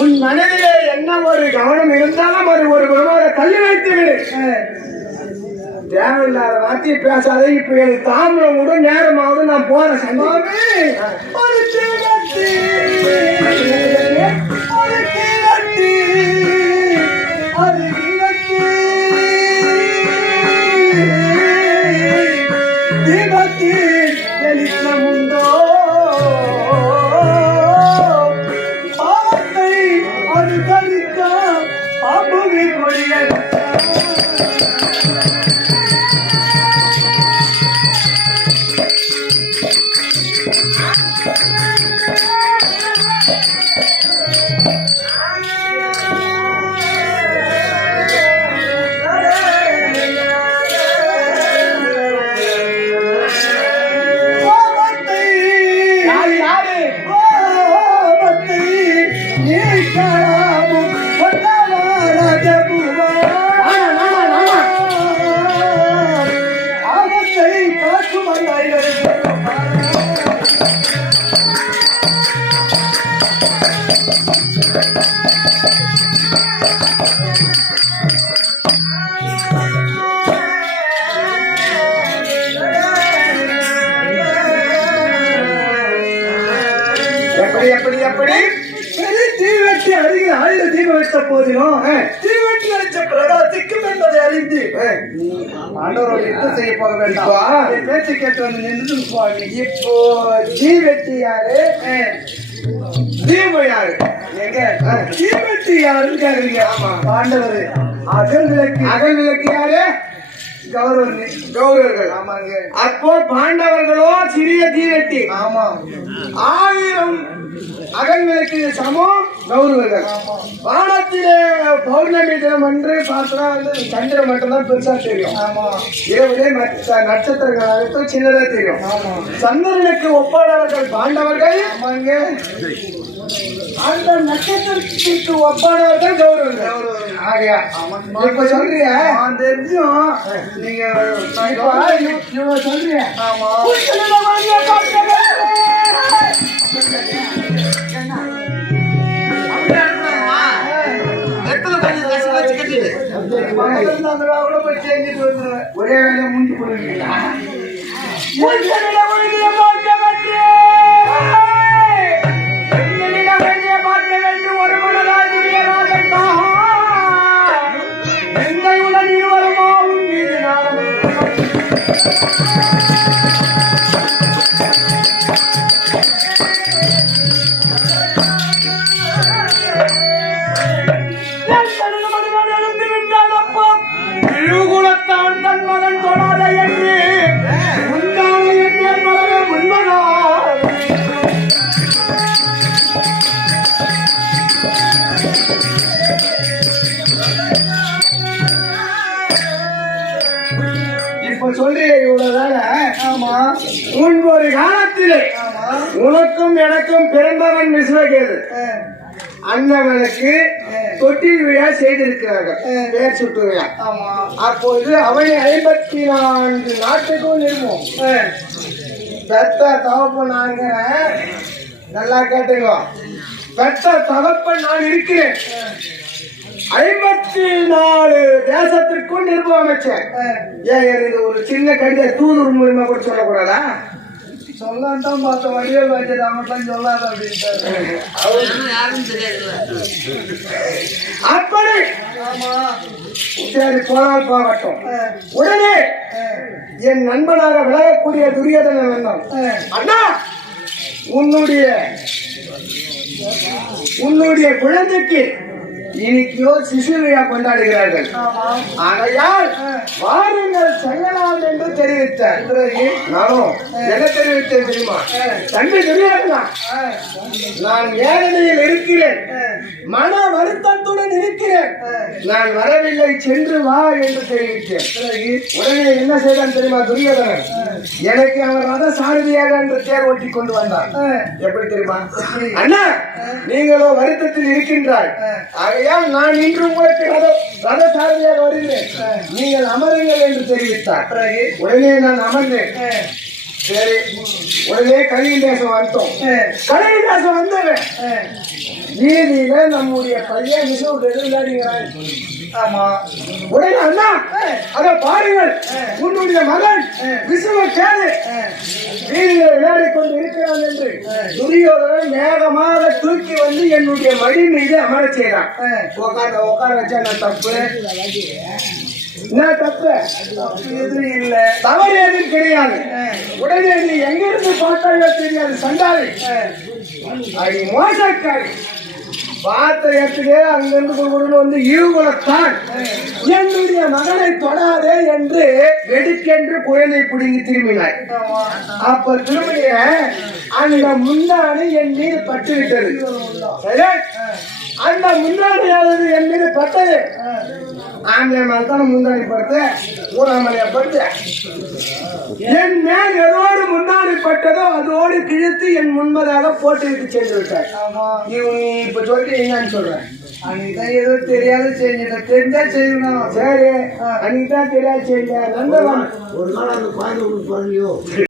உன் மனதிலே என்ன ஒரு கவனம் இருந்தாலும் அது ஒரு விதமாக தள்ளி வைத்து விடு. தேவையில்லாத வார்த்தையை பேசாத. இப்ப எனக்கு தாமிரம் கூட நேரமாவது நான் போறேன் சங்கமே ஒரு Feliz el mundo. வைத்த போதிலும் தீவெட்டி அடிச்ச பிரகாசிக்கும் என்பதை அறிந்து ஆண்டவரோடு யுத்தம் செய்ய போக வேண்டாம். பேச்சு கேட்டு வந்து நின்று சுவாமி இப்போ தீவெட்டி யாரு தீபம் யாரு எங்க? தீவெட்டி யாருன்னு கேக்குறீங்க ஆமா. பாண்டவர். அகல் விளக்கு. அகல் விளக்கு யாரு? கௌரவர்கள் கௌரவர்கள். ஆமாங்க. அப்போ பாண்டவர்களோ சிறிய தீவெட்டி ஆமா. ஆயிரம் அகன்களுக்கு சமம் கௌரவர்கள். வானத்திலே பௌர்ணமி தினம் அன்று பார்த்தா வந்து சந்திரன் மட்டும்தான் பெருசா தெரியும். ஆமா. இரவுலே மற்ற நட்சத்திரங்கள் அனைத்தும் சின்னதா தெரியும். சந்திரனுக்கு ஒப்பானவர்கள் பாண்டவர்கள். ஆமாங்க. அந்த நட்சத்திரத்துக்கு ஒப்பானவர்கள் கௌரவர்கள் ஆகையா இப்ப சொல்றிய? தெரிஞ்சும் நீங்க இவங்க சொல்றிய? ஆமா. ஒரே வேலை முடிஞ்சு போடுவீங்களா? முன் ஒரு காலத்திலே உனக்கும் எனக்கும் பிறந்தவன் விஸ்வகேது. அண்ணவனுக்கு தொட்டில் விழா செய்திருக்கிறார்கள். பேர் சுட்டு விழா. அப்போது அவனை ஐம்பத்தி நான்கு நாட்டுக்கும் இருப்போம் பெத்த தகப்பனாங்க நல்லா கேட்டுங்க பெத்த தகப்பன் நான் இருக்கிறேன். ஐம்பத்தி நாலு தேசத்திற்கும் நிர்வாக அமைச்சர். ஏன் ஒரு சின்ன கடித தூதூர் மூலியமா கூட சொல்லக்கூடாதா? சொல்லாதான் பார்த்த வடிவேல் வச்சது அவங்களாம் சொல்லாத அப்படின்ட்டாரு. அப்படி சரி போனால் போகட்டும். உடனே என் நண்பனாக விலகக்கூடிய துரியோதனன் வந்தான். அண்ணா உன்னுடைய உன்னுடைய குழந்தைக்கு இன்னைக்கோ சிசுவியா கொண்டாடுகிறார்கள். ஆகையால் வாருங்கள் செல்லலாம் என்று தெரிவித்தார். நானும் என்ன தெரிவித்தேன் தெரியுமா? தந்தை தெரியாதுண்ணா நான். வேதனையில் இருக்கிறேன். மன வருத்தத்துடன் இருக்கிறேன். நான் வரவில்லை சென்று வா என்று தெரிவித்தேன். உடனே என்ன செய்தான் தெரியுமா துரியோதனன்? எனக்கு அவன் ரத சாரதியாக என்று தேர் ஓட்டி கொண்டு வந்தான். எப்படி தெரியுமா? அண்ணா நீங்களோ வருத்தத்தில் இருக்கின்றாய். ஆகையால் நான் இன்று உங்களுக்கு ரத ரத சாரதியாக வருகிறேன் நீங்கள் அமருங்கள் என்று தெரிவித்தார். உடனே நான் அமர்ந்தேன். சரி. உடனே கலிங்க தேசம் வந்துட்டோம் கலிங்க தேசம் வந்தவன். வீதியில நம்முடைய பையன் விசுவுக்கு எதிர்காடிங்கிறான் ஆமா. உடனே அண்ணா அத பாருங்கள். உன்னுடைய மகன் விசுவ கேளு வீதியில விளையாடி கொண்டு இருக்கிறான் என்று துரியோதனன் வேகமாக தூக்கி வந்து என்னுடைய மடி மீது அமரச் செய்தான் உட்கார உட்கார வச்சா நான் தப்பு? என்ன தப்பு? எதுவும் இல்ல. தவறு எதுவும் கிடையாது. உடனே நீ எங்கிருந்து பார்த்தாயோ தெரியாது சண்டாளி. அடி மோசக்காரி. பார்த்த இடத்துக்கு அங்கிருந்து கொண்டு வந்து ஈவுகுலத்தான் என்னுடைய மகனை தொடாதே என்று வெடுக்கென்று குழந்தை பிடுங்கி திரும்பினாய். அப்ப திரும்பிய அந்த முந்தாணி என் மீது பட்டு விட்டது? அந்த முந்தாணியானது என் மீது பட்டது. மேல தான் முந்தாணி படுத்து ஊராமலைய படுத்து. என் மேல் எதோடு முந்தாணி பட்டதோ அதோடு கிழித்து என் முன்பதாக போட்டு விட்டு சென்று விட்டார் நீ இப்ப சொல்லிட்டு என்னன்னு சொல்றேன் அன்னைக்குதான் ஏதோ தெரியாத செஞ்சுட்டேன் தெரிஞ்சா செய்யணும் சரி. அன்னைக்கு தான் தெரியாது செஞ்சேன் ஒரு நாள் அந்த குழந்தை உங்களுக்கு பிறந்தியோ